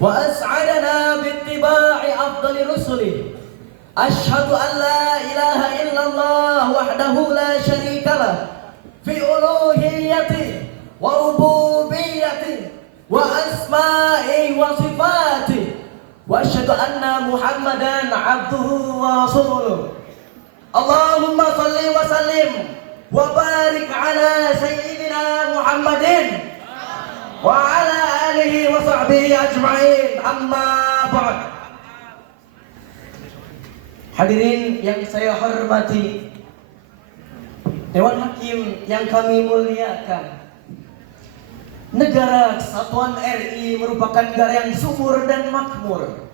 وأسعدنا باتباع أفضل رسله. أشهد أن لا إله إلا الله وحده لا شريك له في ألوهيته وربوبيته وأسمائه وصفاته، وأشهد أن محمدا عبده ورسوله. اللهم صل وسلم وبارك على سيدنا محمد وعلى آله وصحبه أجمعين. Amma ba'd. Hadirin yang saya hormati, Dewan Hakim yang kami muliakan, negara Kesatuan RI merupakan negara yang subur dan makmur,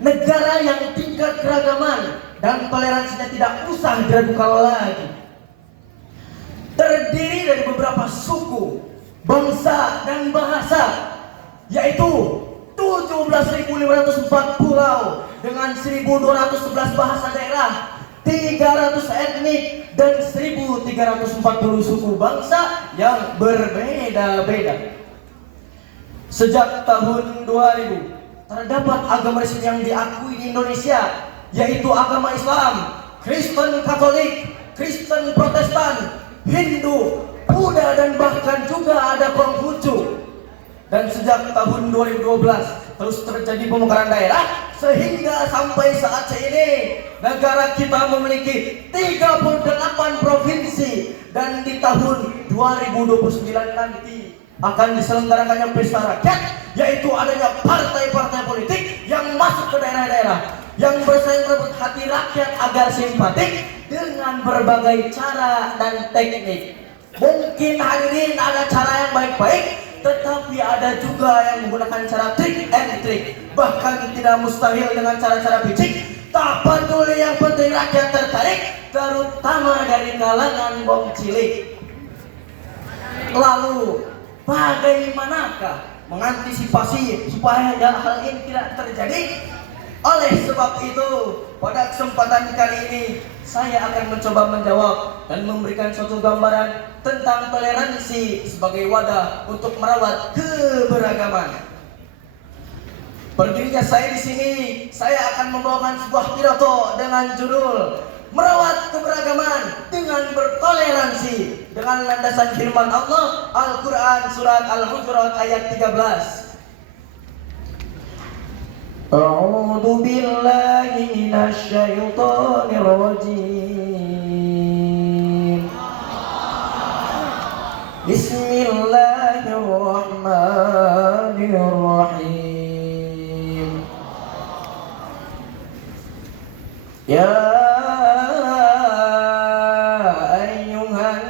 negara yang tingkat keragaman dan toleransinya tidak usah diragukan lagi. Terdiri dari beberapa suku, bangsa dan bahasa, yaitu 17.504 pulau dengan 1.211 bahasa daerah, 300 etnik dan 1.340 suku bangsa yang berbeda-beda. Sejak tahun 2000 terdapat agama resmi yang diakui di Indonesia, yaitu agama Islam, Kristen Katolik, Kristen Protestan, Hindu, Buddha, dan bahkan juga ada Konghucu. Dan sejak tahun 2012 terus terjadi pemekaran daerah, sehingga sampai saat ini negara kita memiliki 38 provinsi, dan di tahun 2029 nanti akan diselenggarakannya pesta rakyat, yaitu adanya partai-partai politik yang masuk ke daerah-daerah yang bersaing merebut hati rakyat agar simpatik dengan berbagai cara dan teknik. Mungkin hadirin ada cara yang baik-baik, tetapi ada juga yang menggunakan cara trik and trik, bahkan tidak mustahil dengan cara-cara picik. Tak peduli, yang penting rakyat tertarik, terutama dari kalangan bong cilik. Lalu bagaimanakah mengantisipasi supaya hal ini tidak terjadi? Oleh sebab itu, pada kesempatan kali ini saya akan mencoba menjawab dan memberikan suatu gambaran tentang toleransi sebagai wadah untuk merawat keberagaman. Berdirinya saya di sini, saya akan membawakan sebuah pidato dengan judul Merawat Keberagaman dengan Bertoleransi, dengan landasan firman Allah Al-Quran surat Al-Hujurat ayat 13. A'udzu billahi minasy syaithanir rajim. Bismillahirrahmanirrahim. Ya ayyuhan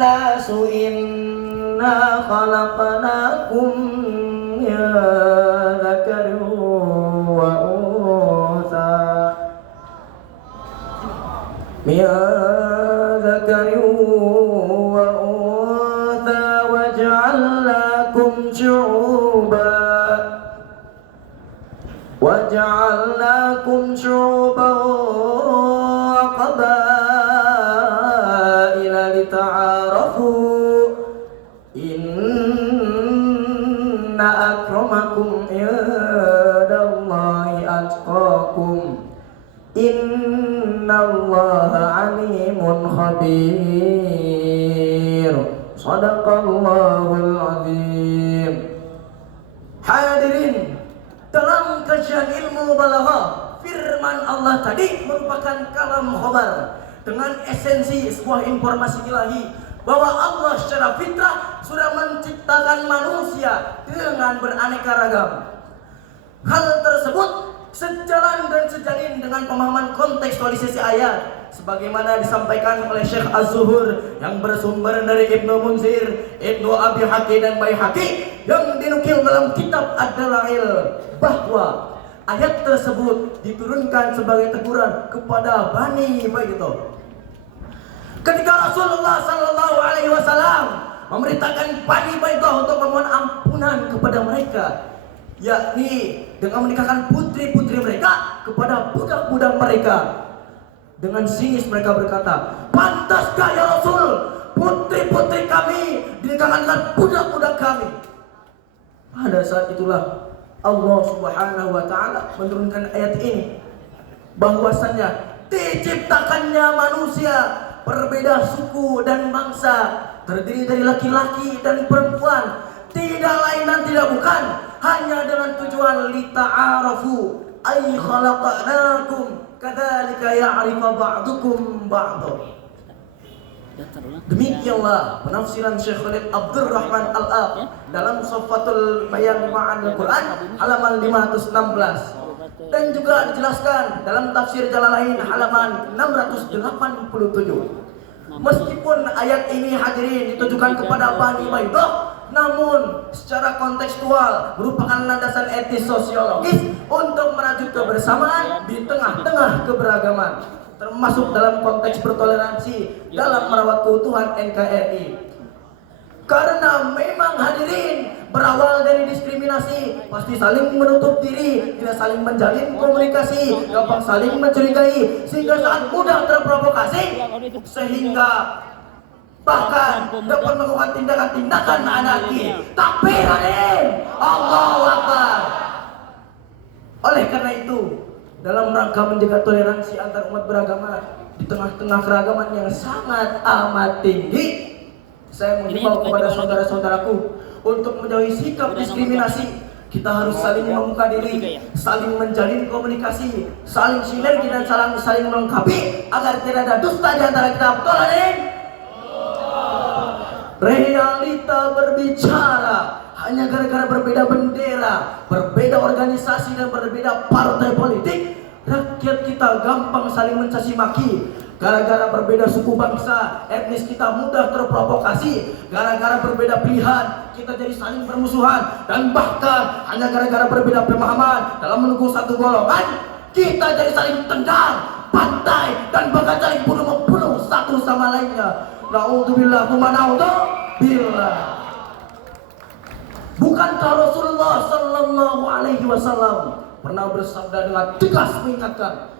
nasu inna khalaqnakum min dzakarin wa untha min dzakarin wa untha waja'alnakum syu'uban wa qabaila lita'arafu inna akramakum indallahi atqakum innallaha alimun khabir. Shadaqallahul azim. Hadirin, dalam kajian ilmu balaghah, firman Allah tadi merupakan kalam khobar dengan esensi sebuah informasi ilahi bahwa Allah secara fitrah sudah menciptakan manusia dengan beraneka ragam. Hal tersebut sejalan dan sejalin dengan pemahaman kontekstualisasi ayat sebagaimana disampaikan oleh Syekh Az-Zuhur yang bersumber dari Ibnu Munzir, Ibnu Abi Hatim dan Baihaqi, yang dinukil dalam kitab Ad-Dalail bahwa ayat tersebut diturunkan sebagai teguran kepada Bani Baidah. Ketika Rasulullah Sallallahu Alaihi Wasallam memerintahkan Bani Baidah untuk memohon ampunan kepada mereka, yakni dengan menikahkan putri-putri mereka kepada budak-budak mereka. Dengan sinis mereka berkata, pantaskah ya Rasul putri-putri kami dinikahkan dengan budak-budak kami? Pada saat itulah Allah Subhanahu wa taala menurunkan ayat ini bahwasannya diciptakannya manusia berbeda suku dan bangsa, terdiri dari laki-laki dan perempuan, tidak lain dan tidak bukan hanya dengan tujuan lita'arafu ay khalaqnakum kadzalika ya'rifu ba'dukum ba'dha. Demikianlah penafsiran Syekh Khalid Abdurrahman Al-Ab dalam Shaffatul Bayan Ma'anil Quran halaman 516, dan juga dijelaskan dalam tafsir Jalalain halaman 687. Meskipun ayat ini hadirin ditujukan kepada Bani Baidah, namun secara kontekstual merupakan landasan etis sosiologis untuk merajut kebersamaan di tengah-tengah keberagaman, termasuk dalam konteks bertoleransi dalam merawat keutuhan NKRI. Karena memang hadirin berawal dari diskriminasi, pasti saling menutup diri, tidak saling menjalin komunikasi, gampang saling mencurigai, sehingga sangat mudah terprovokasi, sehingga bahkan dapat melakukan tindakan-tindakan anarki. Tapi hadirin, Allahu Akbar. Oleh karena itu, dalam rangka menjaga toleransi antar umat beragama di tengah-tengah keragaman yang sangat amat tinggi, saya mengimbau kepada saudara-saudaraku untuk menjauhi sikap diskriminasi. Kita harus saling membuka diri, saling menjalin komunikasi, saling sinergi dan saling melengkapi agar tidak ada dusta di antara kita. Betul, hadirin? Realita berbicara hanya gara-gara berbeda bendera, berbeda organisasi dan berbeda partai politik, rakyat kita gampang saling mencaci maki. Gara-gara berbeda suku bangsa, etnis kita mudah terprovokasi. Gara-gara berbeda pilihan, kita jadi saling bermusuhan. Dan bahkan hanya gara-gara berbeda pemahaman dalam mendukung satu golongan, kita jadi saling tendang, pantai, dan bahkan saling bunuh-membunuh satu sama lainnya. Na'udzubillah, na'udzubillah. Bukankah Rasulullah Sallallahu Alaihi Wasallam pernah bersabda dengan tegas mengingatkan,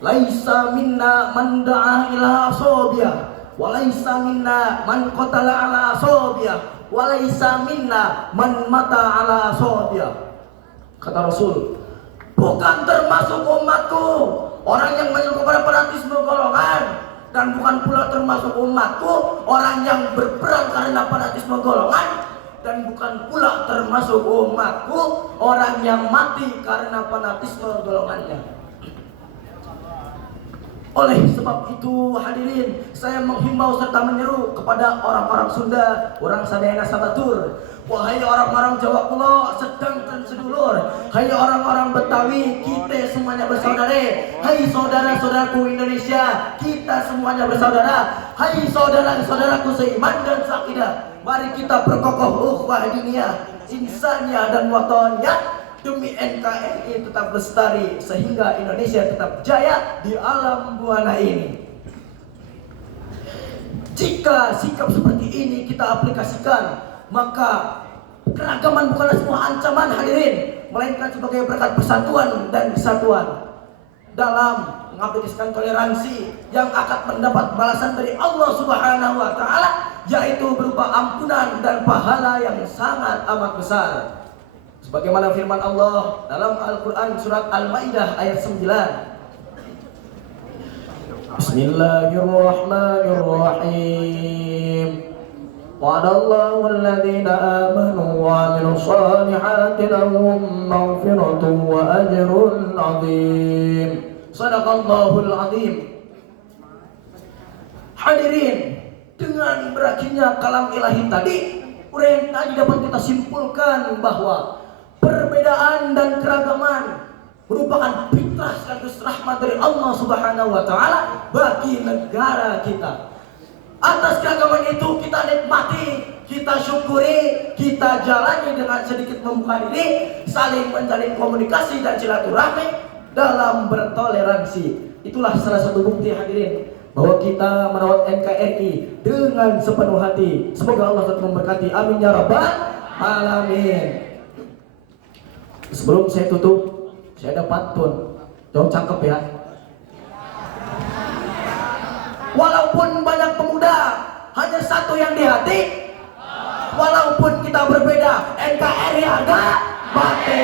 laisa minna man da'a ila asobiyah, wa laisa minna man qatala ala asobiyah, wa laisa minna man mata ala asobiyah. Kata Rasul, bukan termasuk umatku orang yang menyeru kepada fanatisme golongan, dan bukan pula termasuk umatku orang yang berperang karena fanatisme golongan, dan bukan pula termasuk umatku orang yang mati karena fanatisme golongannya. Oleh sebab itu hadirin, saya menghimbau serta menyeru kepada orang-orang Sunda, orang Sadayana Sabatur, wahai orang-orang Jawa Kulo, sedang dan sedulur, hai orang-orang Betawi, kita semuanya bersaudara, hai saudara-saudaraku Indonesia, kita semuanya bersaudara, hai saudara-saudaraku seiman dan seakidah, mari kita perkokoh ukhuwah diniyah, insaniyah dan watoniyah, demi NKRI tetap lestari sehingga Indonesia tetap jaya di alam buana ini. Jika sikap seperti ini kita aplikasikan, maka keragaman bukanlah sebuah ancaman hadirin, melainkan sebagai berkat persatuan dan kesatuan dalam mengaplikasikan toleransi yang akan mendapat balasan dari Allah Subhanahu wa taala, yaitu berupa ampunan dan pahala yang sangat amat besar. Sebagaimana firman Allah dalam Al-Quran surat Al-Ma'idah ayat 9. Bismillahirrahmanirrahim. Wa'adallahu alladhina amanu wa aminu salihati lahum maghfiratun wa ajrun azim. Sadaqallahul azim. Hadirin, dengan berakhirnya kalam ilahi tadi, uraian tadi dapat kita simpulkan bahwa perbedaan dan keragaman merupakan fitrah sekaligus rahmat dari Allah Subhanahu wa taala bagi negara kita. Atas keragaman itu kita nikmati, kita syukuri, kita jalani dengan sedikit membuka diri, saling menjalin komunikasi dan silaturahmi dalam bertoleransi. Itulah salah satu bukti hadirin bahwa kita merawat NKRI dengan sepenuh hati. Semoga Allah tetap memberkati. Amin ya rabbal alamin. Sebelum saya tutup, saya ada pantun. Jauh cakep ya. Walaupun banyak pemuda, hanya satu yang di hati. Walaupun kita berbeda, NKRI harga mati.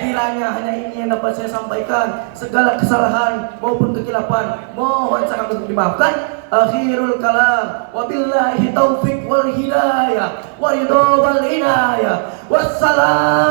Kiranya hanya ini yang dapat saya sampaikan. Segala kesalahan maupun kekilapan mohon sangat untuk dimaafkan. Akhirul kalam, wabillahi taufiq wal hidayah, wa ridha wal inayah. Wassalam.